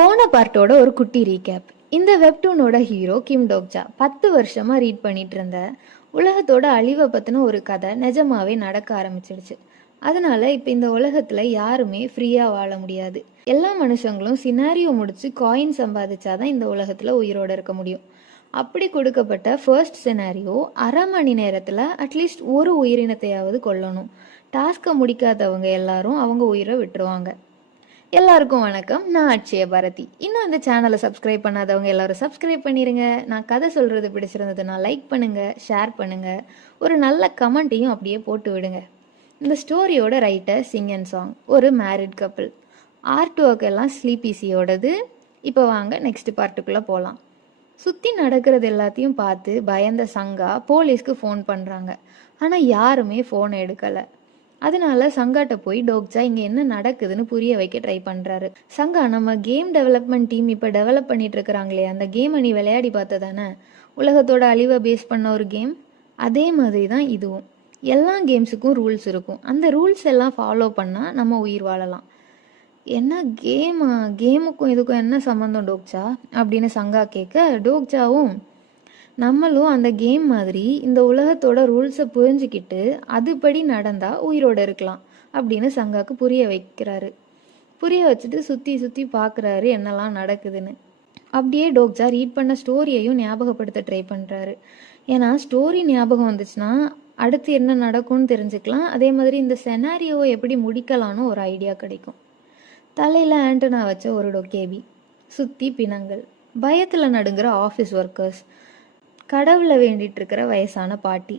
போன பார்ட்டோட ஒரு குட்டி ரீகேப். இந்த வெப்டூனோட ஹீரோ கிம் டோக்ஜா 10 வருஷமா ரீட் பண்ணிட்டு இருந்த உலகத்தோட அழிவை பத்தின ஒரு கதை நிஜமாவே நடக்க ஆரம்பிச்சிடுச்சு. அதனால இப்ப இந்த உலகத்துல யாருமே ஃப்ரீயா வாழ முடியாது. எல்லா மனுஷங்களும் சினாரியோ முடிச்சு காயின் சம்பாதிச்சாதான் இந்த உலகத்துல உயிரோட இருக்க முடியும். அப்படி கொடுக்கப்பட்ட ஃபர்ஸ்ட் சினாரியோ அரை மணி நேரத்துல அட்லீஸ்ட் ஒரு உயிரினத்தையாவது கொல்லணும். டாஸ்கை முடிக்காதவங்க எல்லாரும் அவங்க உயிரை விட்டுருவாங்க. எல்லாருக்கும் வணக்கம். நான் அட்சய பாரதி. இன்னும் இந்த சேனலை சப்ஸ்கிரைப் பண்ணாதவங்க எல்லாரும் சப்ஸ்கிரைப் பண்ணிடுங்க. நான் கதை சொல்கிறது பிடிச்சிருந்ததுன்னா லைக் பண்ணுங்கள், ஷேர் பண்ணுங்கள், ஒரு நல்ல கமெண்ட்டையும் அப்படியே போட்டு விடுங்க. இந்த ஸ்டோரியோட ரைட்டர் சிங் அண்ட் சாங் ஒரு மேரிட் கப்பிள். ஆர்ட் ஒர்க் எல்லாம் ஸ்லீபிசியோடது. இப்போ வாங்க நெக்ஸ்ட் பார்ட்டுக்குள்ளே போகலாம். சுற்றி நடக்கிறது எல்லாத்தையும் பார்த்து பயந்த சங்கா போலீஸ்க்கு ஃபோன் பண்ணுறாங்க. ஆனால் யாருமே ஃபோனை எடுக்கலை. அதனால சங்காட்ட போய் டோக்ஜா இங்கே என்ன நடக்குதுன்னு புரிய வைக்க ட்ரை பண்ணுறாரு. சங்கா, நம்ம கேம் டெவலப்மெண்ட் டீம் இப்போ டெவலப் பண்ணிட்டு இருக்கிறாங்களே, அந்த கேமை நீ விளையாடி பார்த்த தானே? உலகத்தோட அழிவை பேஸ் பண்ண ஒரு கேம். அதே மாதிரி தான் இதுவும். எல்லா கேம்ஸுக்கும் ரூல்ஸ் இருக்கும். அந்த ரூல்ஸ் எல்லாம் ஃபாலோ பண்ணால் நம்ம உயிர் வாழலாம். என்ன கேமா? கேமுக்கும் இதுக்கும் என்ன சம்மந்தம் டோக்ஜா அப்படின்னு சங்கா கேட்க, டோக்ஜாவும் நம்மளும் அந்த கேம் மாதிரி இந்த உலகத்தோட ரூல்ஸை புரிஞ்சுக்கிட்டு அதுபடி நடந்தால் உயிரோடு இருக்கலாம் அப்படின்னு சங்காக்கு புரிய வைக்கிறாரு. புரிய வச்சுட்டு சுற்றி சுற்றி பார்க்குறாரு என்னெல்லாம் நடக்குதுன்னு. அப்படியே டோக்ஜா ரீட் பண்ண ஸ்டோரியையும் ஞாபகப்படுத்த ட்ரை பண்ணுறாரு. ஏன்னா ஸ்டோரி ஞாபகம் வந்துச்சுன்னா அடுத்து என்ன நடக்கும்னு தெரிஞ்சுக்கலாம். அதே மாதிரி இந்த செனாரியோவை எப்படி முடிக்கலான்னு ஒரு ஐடியா கிடைக்கும். தலையில் ஆண்டனா வச்ச ஒரு டொக்கேபி, சுற்றி பிணங்கள், பயத்தில் நடுங்கிற ஆஃபீஸ் ஒர்க்கர்ஸ், கடவுளை வேண்டிட்டு இருக்கிற வயசான பாட்டி.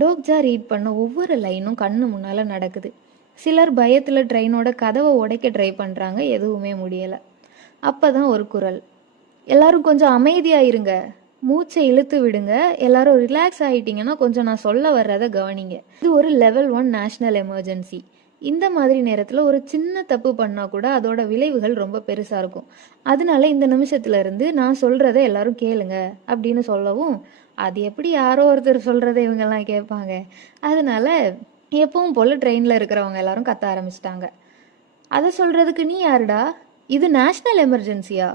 டோக்ஜா ரீட் பண்ண ஒவ்வொரு லைனும் கண்ணு முன்னால் நடக்குது. சிலர் பயத்தில் ட்ரெயினோட கதவை உடைக்க ட்ரை பண்ணுறாங்க, எதுவுமே முடியலை. அப்போ தான் ஒரு குரல், எல்லாரும் கொஞ்சம் அமைதியாக இருங்க, மூச்சை இழுத்து விடுங்க, எல்லாரும் ரிலாக்ஸ் ஆகிட்டிங்கன்னா கொஞ்சம் நான் சொல்ல வர்றதை கவனிங்க. இது ஒரு லெவல் 1 நேஷ்னல் எமர்ஜென்சி. இந்த மாதிரி நேரத்தில் ஒரு சின்ன தப்பு பண்ணால் கூட அதோட விளைவுகள் ரொம்ப பெருசாக இருக்கும். அதனால இந்த நிமிஷத்துல இருந்து நான் சொல்கிறத எல்லாரும் கேளுங்க அப்படின்னு சொல்லவும், அது எப்படி யாரோ ஒருத்தர் சொல்கிறத இவங்கெல்லாம் கேட்பாங்க? அதனால எப்பவும் போல் ட்ரெயினில் இருக்கிறவங்க எல்லாரும் கத்த ஆரம்பிச்சிட்டாங்க. அதை சொல்கிறதுக்கு நீ யாருடா? இது நேஷ்னல் எமர்ஜென்சியா?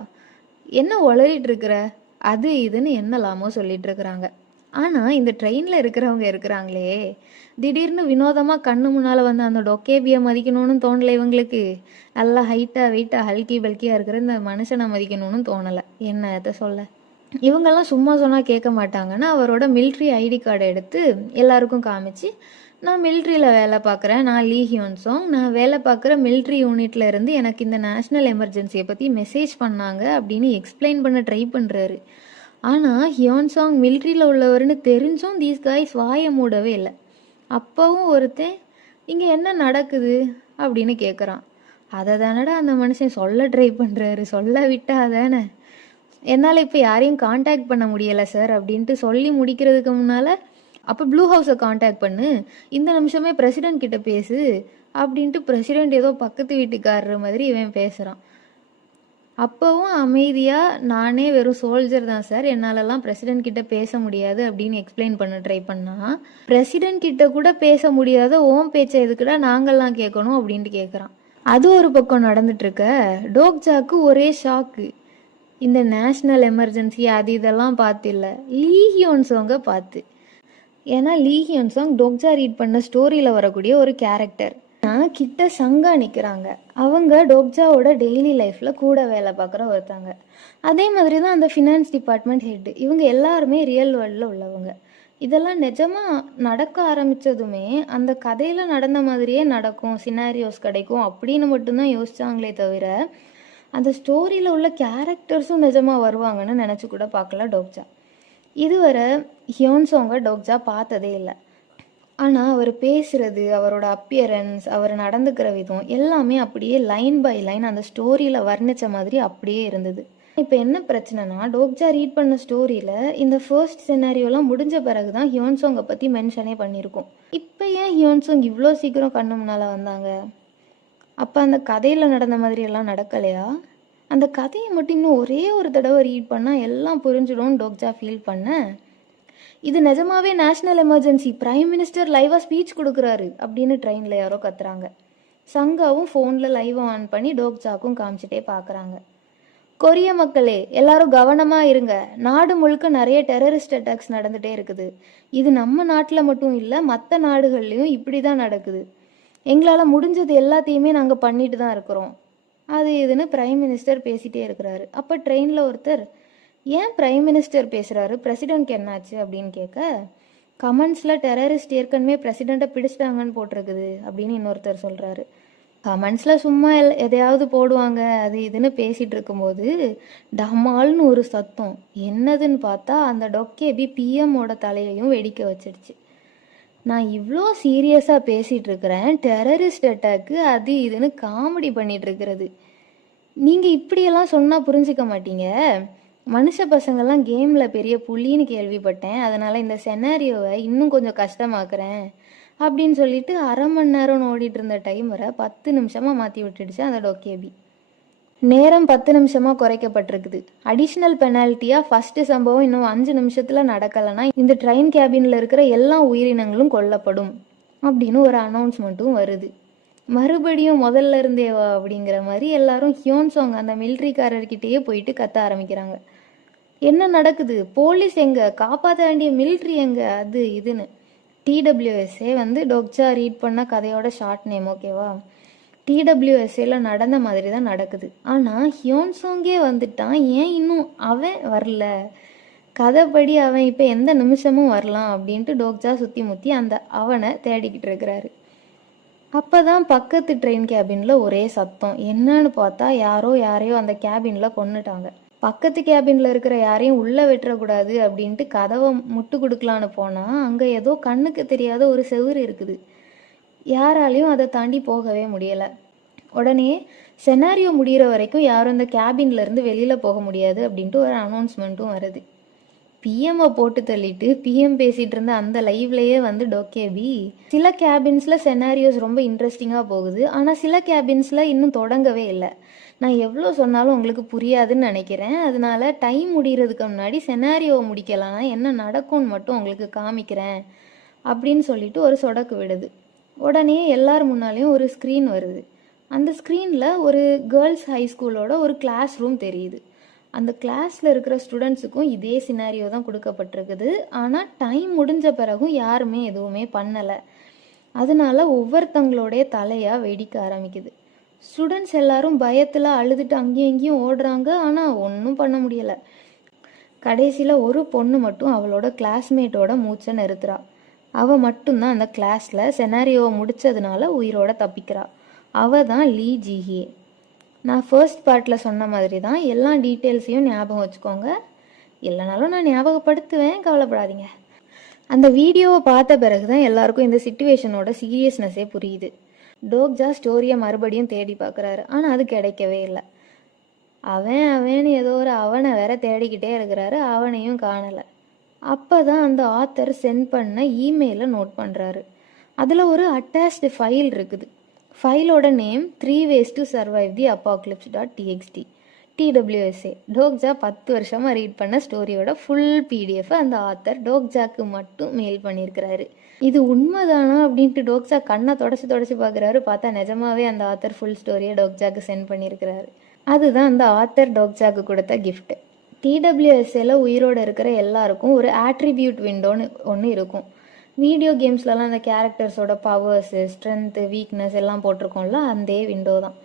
என்ன உளறிட்டு இருக்கிற? அது இதுன்னு என்னலாமோ சொல்லிட்டு இருக்கிறாங்க. ஆனால் இந்த ட்ரெயினில் இருக்கிறவங்க இருக்கிறாங்களே, திடீர்னு வினோதமாக கண்ணு முன்னால் வந்து அந்த டொக்கேபியை மதிக்கணும்னு தோணலை இவங்களுக்கு. நல்லா ஹைட்டாக வெயிட்டாக ஹல்கி பல்கியாக இருக்கிற இந்த மனுஷனை மதிக்கணும்னு தோணலை. என்னத்தை சொல்ல? இவங்கெல்லாம் சும்மா சொன்னால் கேட்க மாட்டாங்கன்னு அவரோட மிலிட்ரி ஐடி கார்டை எடுத்து எல்லாருக்கும் காமிச்சு, நான் மிலிட்ரியில் வேலை பார்க்குறேன், நான் லீ ஹியோன் சாங், நான் வேலை பார்க்குற மிலிட்ரி யூனிட்ல இருந்து எனக்கு இந்த நேஷ்னல் எமர்ஜென்சியை பற்றி மெசேஜ் பண்ணாங்க அப்படின்னு எக்ஸ்பிளைன் பண்ண ட்ரை பண்ணுறாரு. ஆனால் ஹியோன் சாங் மிலிட்ரியில் உள்ளவர்னு தெரிஞ்சும் தீஸ் காய்ஸ் வாயை மூடவே இல்லை. அப்போவும் ஒருத்தன் இங்கே என்ன நடக்குது அப்படின்னு கேட்குறான். அதை தானடா அந்த மனுஷன் சொல்ல ட்ரை பண்ணுறாரு, சொல்ல விட்டா தானே. என்னால் இப்போ யாரையும் காண்டாக்ட் பண்ண முடியலை சார் அப்படின்ட்டு சொல்லி முடிக்கிறதுக்கு முன்னால், அப்போ ப்ளூ ஹவுஸை காண்டாக்ட் பண்ணு, இந்த நிமிஷமே பிரசிடென்ட் கிட்ட பேசு அப்படின்ட்டு பிரசிடென்ட் ஏதோ பக்கத்து வீட்டுக்காரர் மாதிரி இவன் பேசுகிறான். அப்போவும் அமைதியாக, நானே வெறும் சோல்ஜர் தான் சார், என்னாலலாம் பிரசிடென்ட் கிட்ட பேச முடியாது அப்படின்னு எக்ஸ்பிளைன் பண்ண ட்ரை பண்ணால், பிரசிடென்ட் கிட்ட கூட பேச முடியாத ஓம் பேச்சை எதுக்குடா நாங்கள்லாம் கேட்கணும் அப்படின்ட்டு கேட்குறான். அது ஒரு பக்கம் நடந்துட்டுருக்க டோக்ஜாக்கு ஒரே ஷாக்கு. இந்த நேஷ்னல் எமர்ஜென்சி அது இதெல்லாம் பார்த்து இல்லை, லீ ஹியோன் சாங்கை பார்த்து. ஏன்னா லீ ஹியோன் சாங் டோக்ஜா ரீட் பண்ண ஸ்டோரியில் வரக்கூடிய ஒரு கேரக்டர். கிட்ட சங்கா நிற்கிறாங்க. அவங்க டோக்ஜாவோட டெய்லி லைஃப்பில் கூட வேலை பார்க்குற ஒருத்தாங்க. அதே மாதிரி தான் அந்த ஃபினான்ஸ் டிபார்ட்மெண்ட் ஹெட்டு. இவங்க எல்லாருமே ரியல் வேர்ல்டில் உள்ளவங்க. இதெல்லாம் நிஜமாக நடக்க ஆரம்பித்ததுமே அந்த கதையில் நடந்த மாதிரியே நடக்கும், சினாரியோஸ் கிடைக்கும் அப்படின்னு மட்டும்தான் யோசிச்சாங்களே தவிர, அந்த ஸ்டோரியில் உள்ள கேரக்டர்ஸும் நிஜமாக வருவாங்கன்னு நினச்சி கூட பார்க்கல டோக்ஜா. இதுவரை ஹியோன் சாங்கை டோக்ஜா பார்த்ததே இல்லை. ஆனால் அவர் பேசுகிறது, அவரோட அப்பியரன்ஸ், அவர் நடந்துக்கிற விதம் எல்லாமே அப்படியே லைன் பை லைன் அந்த ஸ்டோரியில் வர்ணித்த மாதிரி அப்படியே இருந்தது. இப்போ என்ன பிரச்சனைனா, டோக்ஜா ரீட் பண்ண ஸ்டோரியில் இந்த ஃபர்ஸ்ட் சினாரியோலாம் முடிஞ்ச பிறகு தான் ஹியோன் சாங்கை பற்றி மென்ஷனே பண்ணியிருக்கோம். இப்போ ஏன் ஹியோன் சாங் இவ்வளோ சீக்கிரம் கண்ணு முன்னால் வந்தாங்க? அப்போ அந்த கதையில் நடந்த மாதிரி எல்லாம் நடக்கலையா? அந்த கதையை மட்டும் இன்னும் ஒரே ஒரு தடவை ரீட் பண்ணால் எல்லாம் புரிஞ்சிடும்னு டோக்ஜா ஃபீல் பண்ண, இது நிஜமாவே நேஷ்னல் எமர்ஜென்சி, பிரைம் மினிஸ்டர் லைவாக ஸ்பீச் கொடுக்குறாரு அப்படின்னு ட்ரெயினில் யாரோ கத்துறாங்க. சங்காவும் ஃபோனில் லைவ் ஆன் பண்ணி டோக்ஜாக்கும் காமிச்சிட்டே பார்க்குறாங்க. கொரிய மக்களே எல்லாரும் கவனமா இருங்க. நாடு முழுக்க நிறைய டெரரிஸ்ட் அட்டாக்ஸ் நடந்துட்டே இருக்குது. இது நம்ம நாட்டில் மட்டும் இல்லை, மற்ற நாடுகள்லையும் இப்படி தான் நடக்குது. எங்களால் முடிஞ்சது எல்லாத்தையுமே நாங்கள் பண்ணிட்டு தான் இருக்கிறோம். அது இதுன்னு பிரைம் மினிஸ்டர் பேசிகிட்டே இருக்கிறாரு. அப்போ ட்ரெயினில் ஒருத்தர், ஏன் பிரைம் மினிஸ்டர் பேசுகிறாரு, பிரசிடென்ட்க்கு என்னாச்சு அப்படின்னு கேட்க, கமெண்ட்ஸில் டெரரிஸ்ட் ஏற்கனவே பிரசிடெண்ட்டை பிடிச்சிட்டாங்கன்னு போட்டிருக்குது அப்படின்னு இன்னொருத்தர் சொல்கிறாரு. கமெண்ட்ஸில் சும்மா எதையாவது போடுவாங்க, அது இதுன்னு பேசிகிட்டு இருக்கும்போது டமால்னு ஒரு சத்தம். என்னதுன்னு பார்த்தா அந்த டொக்கேபி பிஎம்மோட தலையையும் வெடிக்க வச்சிடுச்சு. நான் இவ்வளோ சீரியஸாக பேசிகிட்டு இருக்கிறேன், டெரரிஸ்ட் அட்டாக்கு அது இதுன்னு காமெடி பண்ணிகிட்டு இருக்கிறது. நீங்கள் இப்படியெல்லாம் சொன்னால் புரிஞ்சிக்க மாட்டீங்க. மனுஷ பசங்கள்லாம் கேமில் பெரிய புள்ளின்னு கேள்விப்பட்டேன், அதனால் இந்த செனாரியோவை இன்னும் கொஞ்சம் கஷ்டமாக்குறேன் அப்படின்னு சொல்லிட்டு 1/2 மணி நேரம் ஓடிட்டு இருந்த டைமரை 10 நிமிஷமாக மாற்றி விட்டுடுச்சு அந்த டொக்கேபி. நேரம் 10 நிமிஷமாக குறைக்கப்பட்டிருக்குது. அடிஷ்னல் பெனால்ட்டியாக ஃபஸ்ட்டு சம்பவம் இன்னும் 5 நிமிஷத்தில் நடக்கலைன்னா இந்த ட்ரெயின் கேபினில் இருக்கிற எல்லா உயிரினங்களும் கொல்லப்படும் அப்படின்னு ஒரு அனௌன்ஸ்மெண்ட்டும் வருது. மறுபடியும் முதல்ல இருந்தே வா அப்படிங்கிற மாதிரி எல்லாரும் ஹியோன்சாங் அந்த மிலிட்ரிக்காரர்கிட்டயே போயிட்டு கத்த ஆரம்பிக்கிறாங்க. என்ன நடக்குது, போலீஸ் எங்க, காப்பாற்ற வேண்டிய மிலிட்ரி எங்க, அது இதுன்னு. டிடபிள்யூஎஸ்ஏ டோக்ஜா ரீட் பண்ண கதையோட ஷார்ட் நேம், ஓகேவா? டிடபிள்யூஎஸ்ஏல நடந்த மாதிரி தான் நடக்குது. ஆனால் ஹியோன்சாங்கே வந்துட்டான், ஏன் இன்னும் அவன் வரல? கதைப்படி அவன் இப்போ எந்த நிமிஷமும் வரலாம் அப்படின்ட்டு டோக்ஜா சுற்றி முற்றி அந்த அவனை தேடிக்கிட்டு இருக்கிறாரு. அப்போ தான் பக்கத்து ட்ரெயின் கேபினில் ஒரே சத்தம். என்னன்னு பார்த்தா யாரையோ அந்த கேபினில் கொன்னுட்டாங்க. பக்கத்து கேபினில் இருக்கிற யாரையும் உள்ளே வெட்டுறக்கூடாது அப்படின்ட்டு கதவை முட்டு கொடுக்கலான்னு போனால் அங்கே ஏதோ கண்ணுக்கு தெரியாத ஒரு செவுறு இருக்குது. யாராலையும் அதை தாண்டி போகவே முடியலை. உடனே செனாரியோ முடிகிற வரைக்கும் யாரும் இந்த கேபின்லேருந்து வெளியில் போக முடியாது அப்படின்ட்டு ஒரு அனௌன்ஸ்மெண்ட்டும் வருது. பிஎம்ஐ போட்டு தள்ளிட்டு பிஎம் பேசிகிட்டு இருந்த அந்த லைவ்லேயே டொக்கேபி, சில கேபின்ஸில் செனாரியோஸ் ரொம்ப இன்ட்ரெஸ்டிங்காக போகுது, ஆனால் சில கேபின்ஸில் இன்னும் தொடங்கவே இல்லை. நான் எவ்வளோ சொன்னாலும் உங்களுக்கு புரியாதுன்னு நினைக்கிறேன். அதனால டைம் முடிகிறதுக்கு முன்னாடி செனாரியோவை முடிக்கலாம்னா என்ன நடக்கும்னு மட்டும் உங்களுக்கு காமிக்கிறேன் அப்படின்னு சொல்லிட்டு ஒரு சொடக்கு விடுது. உடனே எல்லார் முன்னாலேயும் ஒரு ஸ்க்ரீன் வருது. அந்த ஸ்க்ரீனில் ஒரு கேர்ள்ஸ் ஹை ஸ்கூலோட ஒரு கிளாஸ் ரூம் தெரியுது. அந்த கிளாஸில் இருக்கிற ஸ்டூடெண்ட்ஸுக்கும் இதே சினாரியோ தான் கொடுக்கப்பட்டிருக்குது. ஆனால் டைம் முடிஞ்ச பிறகும் யாருமே எதுவுமே பண்ணலை. அதனால ஒவ்வொருத்தங்களோடைய தலையாக வெடிக்க ஆரம்பிக்குது. ஸ்டூடெண்ட்ஸ் எல்லாரும் பயத்தில் அழுதுட்டு அங்கேயும் இங்கேயும் ஓடுறாங்க, ஆனால் ஒன்றும் பண்ண முடியலை. கடைசியில் ஒரு பொண்ணு மட்டும் அவளோட கிளாஸ்மேட்டோட மூச்சை நிறுத்துறா. அவள் மட்டும்தான் அந்த கிளாஸில் செனாரியோவை முடித்ததுனால உயிரோட தப்பிக்கிறா. அவள் தான் லீ ஜிஹே. நான் ஃபர்ஸ்ட் பார்ட்டில் சொன்ன மாதிரி தான் எல்லா டீட்டெயில்ஸையும் ஞாபகம் வச்சுக்கோங்க. இல்லைனாலும் நான் ஞாபகப்படுத்துவேன், கவலைப்படாதீங்க. அந்த வீடியோவை பார்த்த பிறகு தான் எல்லாருக்கும் இந்த சிச்சுவேஷனோட சீரியஸ்னஸே புரியுது. டோக்ஜா ஸ்டோரியை மறுபடியும் தேடி பார்க்குறாரு, ஆனால் அது கிடைக்கவே இல்லை. அவன் ஏதோ ஒரு அவனை வேற தேடிக்கிட்டே இருக்கிறாரு, அவனையும் காணலை. அப்போ தான் அந்த ஆத்தர் சென்ட் பண்ண இமெயிலை நோட் பண்ணுறாரு. அதில் ஒரு அட்டாச்டு ஃபைல் இருக்குது. ஃபைலோட name 3 ways to survive the apocalypse.txt. TWSA. Dokja 10 வருஷமாக ரீட் பண்ண ஸ்டோரியோட ஃபுல் பிடிஎஃப் அந்த ஆத்தர் டோக்ஜாக்கு மட்டும் மெயில் பண்ணியிருக்கிறாரு. இது உண்மைதானா அப்படின்ட்டு டோக்ஜா கண்ணை தொடச்சி பார்க்குறாரு. பார்த்தா நிஜமாவே அந்த ஆத்தர் ஃபுல் ஸ்டோரியை டோக்ஜாக்கு சென்ட் பண்ணியிருக்கிறாரு. அதுதான் அந்த ஆத்தர் டோக்ஜாக்கு கொடுத்த கிஃப்ட். டிடபிள்யூஎஸ்ஏல உயிரோடு இருக்கிற எல்லாருக்கும் ஒரு ஆட்ரிபியூட் விண்டோன்னு ஒன்று இருக்கும். வீடியோ கேம்ஸ்லலாம் அந்த கேரக்டர்ஸோட பவர்ஸு, ஸ்ட்ரென்த்து, வீக்னஸ் எல்லாம் போட்டிருக்கோம்ல, அந்த விண்டோ தான்.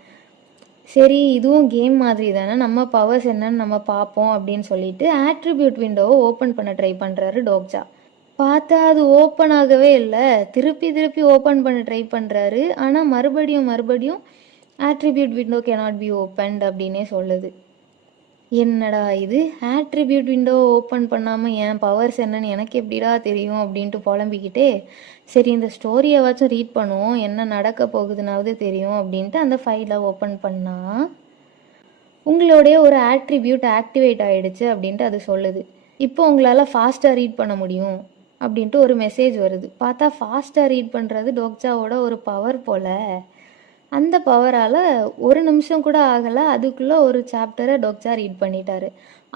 சரி, இதுவும் கேம் மாதிரி தானே, நம்ம பவர்ஸ் என்னன்னு நம்ம பார்ப்போம் அப்படின்னு சொல்லிட்டு ஆட்ரிபியூட் விண்டோவை ஓப்பன் பண்ண ட்ரை பண்ணுறாரு டோக்ஜா. பார்த்தா அது ஓப்பன் ஆகவே இல்லை. திருப்பி ஓப்பன் பண்ண ட்ரை பண்ணுறாரு. ஆனால் மறுபடியும் attribute window cannot be opened அப்படின்னே சொல்லுது. என்னடா இது, ஆட்ரிபியூட் விண்டோ ஓப்பன் பண்ணாமல் என் பவர்ஸ் என்னன்னு எனக்கு எப்படிடா தெரியும் அப்படின்ட்டு புலம்பிக்கிட்டே, சரி இந்த ஸ்டோரியாவாச்சும் ரீட் பண்ணுவோம், என்ன நடக்க போகுதுனாவது தெரியும் அப்படின்ட்டு அந்த ஃபைலை ஓப்பன் பண்ணால் உங்களுடைய ஒரு ஆட்ரிபியூட் ஆக்டிவேட் ஆகிடுச்சு அப்படின்ட்டு அது சொல்லுது. இப்போ உங்களால் ஃபாஸ்ட்டாக ரீட் பண்ண முடியும் அப்படின்ட்டு ஒரு மெசேஜ் வருது. பார்த்தா ஃபாஸ்ட்டாக ரீட் பண்ணுறது டோக்ஜாவோட ஒரு பவர் போல். அந்த பவரால் 1 நிமிஷம் கூட ஆகலை, அதுக்குள்ளே ஒரு சாப்டரை டோக்ஜா ரீட் பண்ணிட்டாரு.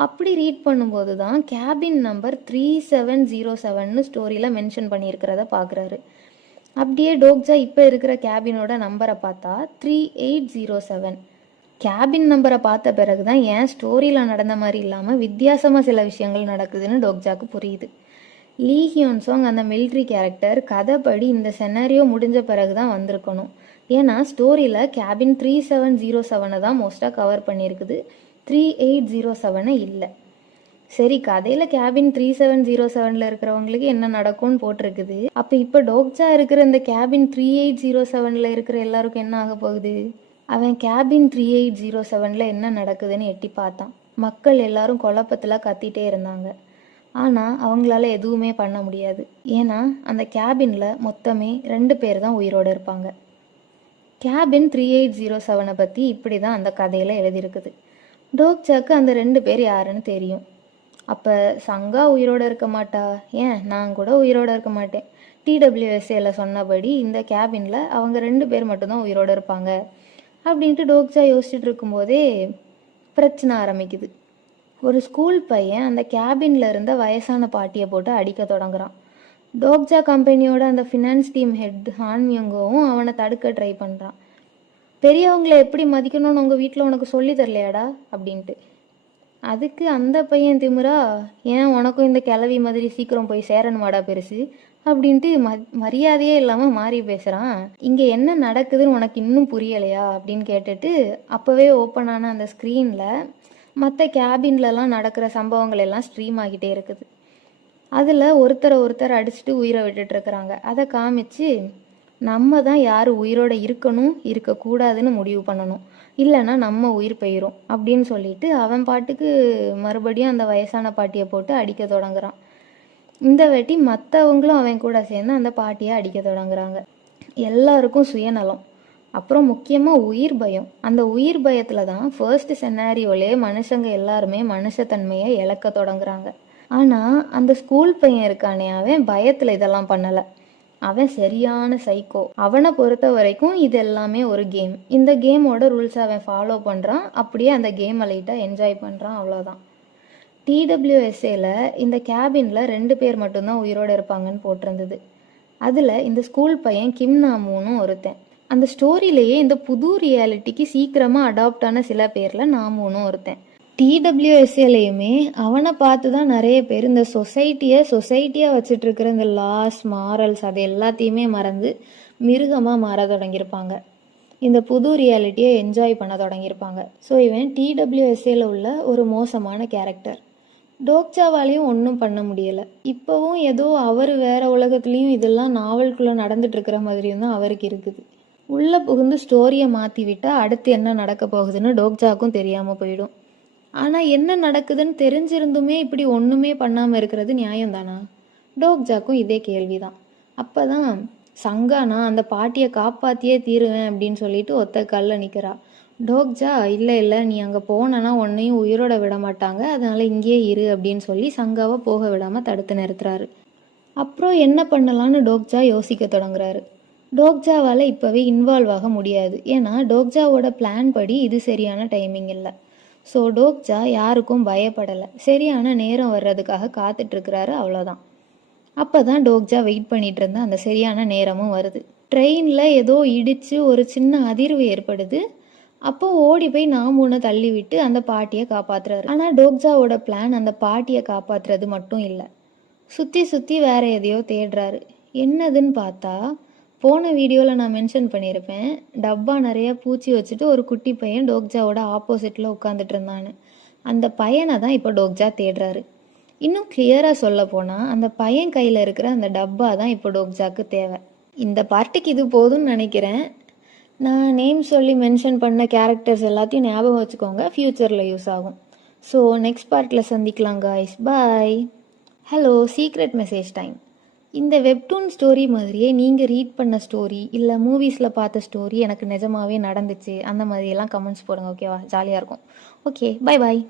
அப்படி ரீட் பண்ணும்போது தான் கேபின் நம்பர் 3707ன்னு ஸ்டோரியில் மென்ஷன் பண்ணியிருக்கிறத பார்க்குறாரு. அப்படியே டோக்ஜா இப்போ இருக்கிற கேபினோட நம்பரை பார்த்தா 3807. கேபின் நம்பரை பார்த்த பிறகு தான் ஏன் ஸ்டோரியில் நடந்த மாதிரி இல்லாமல் வித்தியாசமாக சில விஷயங்கள் நடக்குதுன்னு டோக்ஜாக்கு புரியுது. லீ ஹியோன் சாங் அந்த மிலிட்ரி கேரக்டர் கதைப்படி இந்த செனாரியோ முடிஞ்ச பிறகு தான் வந்திருக்கணும். ஏன்னா ஸ்டோரியில் கேபின் 3707 தான் மோஸ்ட்டாக கவர் பண்ணியிருக்குது, 3807 இல்லை. சரி, கதையில் கேபின் 3707 இருக்கிறவங்களுக்கு என்ன நடக்கும்னு போட்டிருக்குது. அப்போ இப்போ டோக்ஜா இருக்கிற இந்த கேபின் 3807 இருக்கிற எல்லாருக்கும் என்ன ஆக போகுது? அவன் கேபின் 3807 என்ன நடக்குதுன்னு எட்டி பார்த்தான். மக்கள் எல்லாரும் குழப்பத்தில் கத்திட்டே இருந்தாங்க. ஆனால் அவங்களால எதுவுமே பண்ண முடியாது. ஏன்னா அந்த கேபினில் மொத்தமே 2 பேர் தான் உயிரோடு இருப்பாங்க. கேபின் 3807 பற்றி இப்படி தான் அந்த கதையில் எழுதியிருக்குது. டோக்ஜாக்கு அந்த 2 பேர் யாருன்னு தெரியும். அப்போ சங்கா உயிரோடு இருக்க மாட்டா? ஏன், நான் கூட உயிரோடு இருக்க மாட்டேன். TWSAல சொன்னபடி இந்த கேபினில் அவங்க 2 பேர் மட்டும்தான் உயிரோடு இருப்பாங்க அப்படின்ட்டு டோக்ஜா யோசிச்சுட்டு இருக்கும்போதே பிரச்சனை ஆரம்பிக்குது. ஒரு ஸ்கூல் பையன் அந்த கேபினில் இருந்த வயசான பாட்டியை போட்டு அடிக்க தொடங்குறான். டோக்ஜா கம்பெனியோட அந்த ஃபினான்ஸ் டீம் ஹெட் ஹான் மியோங்கோவும் அவனை தடுக்க ட்ரை பண்ணுறான். பெரியவங்களை எப்படி மதிக்கணும்னு உங்கள் வீட்டில் உனக்கு சொல்லி தரலையாடா அப்படின்ட்டு. அதுக்கு அந்த பையன் திமிரா, ஏன் உனக்கும் இந்த கிளவி மாதிரி சீக்கிரம் போய் சேரணுமாடா பெருசு அப்படின்ட்டு மரியாதையே இல்லாமல் மாறி பேசுகிறான். இங்கே என்ன நடக்குதுன்னு உனக்கு இன்னும் புரியலையா அப்படின்னு கேட்டுட்டு அப்போவே ஓப்பன் ஆன அந்த ஸ்க்ரீனில் மற்ற கேபின்லலாம் நடக்கிற சம்பவங்கள் எல்லாம் ஸ்ட்ரீம் ஆகிட்டே இருக்குது. அதில் ஒருத்தர் அடிச்சுட்டு உயிரை விட்டுட்டுருக்குறாங்க. அதை காமிச்சு நம்ம தான் யார் உயிரோட இருக்கணும் இருக்கக்கூடாதுன்னு முடிவு பண்ணணும், இல்லைன்னா நம்ம உயிர் போயிடும் அப்படின்னு சொல்லிட்டு அவன் பாட்டுக்கு மறுபடியும் அந்த வயசான பாட்டியை போட்டு அடிக்க தொடங்குறான். இந்த வாட்டி மற்றவங்களும் அவன் கூட சேர்ந்து அந்த பாட்டியை அடிக்க தொடங்குறாங்க. எல்லாருக்கும் சுயநலம், அப்புறம் முக்கியமாக உயிர் பயம். அந்த உயிர் பயத்தில் தான் ஃபர்ஸ்ட் செனாரியோலே மனுஷங்க எல்லாருமே மனுஷத்தன்மையை இழக்க தொடங்குறாங்க. ஆனால் அந்த ஸ்கூல் பையன் இருக்கானே, அவன் பயத்தில் இதெல்லாம் பண்ணலை. அவன் சரியான சைக்கோ. அவனை பொறுத்த வரைக்கும் இது எல்லாமே ஒரு கேம். இந்த கேமோட ரூல்ஸை அவன் ஃபாலோ பண்ணுறான், அப்படியே அந்த கேமை லைட்டாக என்ஜாய் பண்ணுறான், அவ்வளோதான். TWSAல இந்த கேபினில் 2 பேர் மட்டும்தான் உயிரோடு இருப்பாங்கன்னு போட்டிருந்தது. அதில் இந்த ஸ்கூல் பையன் கிம் நாமூன்னு ஒருத்தன். அந்த ஸ்டோரியிலேயே இந்த புது ரியாலிட்டிக்கு சீக்கிரமாக அடாப்ட் ஆன சில பேரில் நாமூன்னு ஒருத்தன். TWSAலையுமே அவனை பார்த்து தான் நிறைய பேர் இந்த சொசைட்டியாக வச்சுட்டு இருக்கிற இந்த லாஸ் மாரல்ஸ் அது எல்லாத்தையுமே மறந்து மிருகமாக மாற தொடங்கியிருப்பாங்க. இந்த புது ரியாலிட்டியை என்ஜாய் பண்ண தொடங்கியிருப்பாங்க. ஸோ இவன் TWSAல உள்ள ஒரு மோசமான கேரக்டர். டோக்ஜாவாலையும் ஒன்றும் பண்ண முடியலை. இப்போவும் ஏதோ அவர் வேறு உலகத்துலேயும் இதெல்லாம் நாவலுக்குள்ளே நடந்துட்டு இருக்கிற மாதிரியும் தான் அவருக்கு இருக்குது. உள்ளே புகுந்து ஸ்டோரியை மாற்றி விட்டால் அடுத்து என்ன நடக்க போகுதுன்னு டோக்ஜாவுக்கும் தெரியாமல் போயிடும். ஆனால் என்ன நடக்குதுன்னு தெரிஞ்சிருந்துமே இப்படி ஒன்றுமே பண்ணாமல் இருக்கிறது நியாயம்தானா? டோக்ஜாக்கும் இதே கேள்வி தான். அப்போ தான் சங்கானா அந்த பாட்டியை காப்பாற்றியே தீருவேன் அப்படின்னு சொல்லிட்டு ஒத்த கல்ல நிற்கிறா. டோக்ஜா, இல்லை நீ அங்கே போனனா உன்னையும் உயிரோட விட மாட்டாங்க, அதனால இங்கேயே இரு அப்படின்னு சொல்லி சங்காவை போக விடாமல் தடுத்து நிறுத்துறாரு. அப்புறம் என்ன பண்ணலான்னு டோக்ஜா யோசிக்க தொடங்குறாரு. டோக்ஜாவால் இப்போவே இன்வால்வ் ஆக முடியாது, ஏன்னா டோக்ஜாவோட பிளான் படி இது சரியான டைமிங் இல்லை. ஸோ டோக்ஜா யாருக்கும் பயப்படலை, சரியான நேரம் வர்றதுக்காக காத்துட்ருக்கிறாரு, அவ்வளோதான். அப்போ தான் டோக்ஜா வெயிட் பண்ணிட்டு இருந்த அந்த சரியான நேரமும் வருது. ட்ரெயினில் ஏதோ இடித்து ஒரு சின்ன அதிர்வு ஏற்படுது. அப்போ ஓடி போய் நாமூனை தள்ளி விட்டு அந்த பாட்டியை காப்பாற்றுறாரு. ஆனால் டோக்ஜாவோட பிளான் அந்த பாட்டியை காப்பாற்றுறது மட்டும் இல்லை, சுற்றி வேற எதையோ தேடுறாரு. என்னதுன்னு பார்த்தா, போன வீடியோவில் நான் மென்ஷன் பண்ணியிருப்பேன், டப்பா நிறையா பூச்சி வச்சுட்டு ஒரு குட்டி பையன் டோக்ஜாவோட ஆப்போசிட்டில் உட்காந்துட்டு இருந்தான்னு. அந்த பையனை தான் இப்போ டோக்ஜா தேடுறாரு. இன்னும் கிளியராக சொல்ல போனால் அந்த பையன் கையில் இருக்கிற அந்த டப்பா தான் இப்போ டோக்ஜாக்கு தேவை. இந்த பார்ட்டுக்கு இது போதும்னு நினைக்கிறேன். நான் நேம் சொல்லி மென்ஷன் பண்ண கேரக்டர்ஸ் எல்லாத்தையும் ஞாபகம் வச்சுக்கோங்க, ஃப்யூச்சரில் யூஸ் ஆகும். ஸோ நெக்ஸ்ட் பார்ட்டில் சந்திக்கலாம் guys, bye. Hello, secret message time. இந்த வெப்டூன் ஸ்டோரி மாதிரியே நீங்கள் ரீட் பண்ண ஸ்டோரி இல்லை மூவிஸில் பார்த்த ஸ்டோரி எனக்கு நிஜமாவே நடந்துச்சு அந்த மாதிரியெல்லாம் கமெண்ட்ஸ் போடுங்க, ஓகேவா? ஜாலியாக இருக்கும். Okay, bye bye.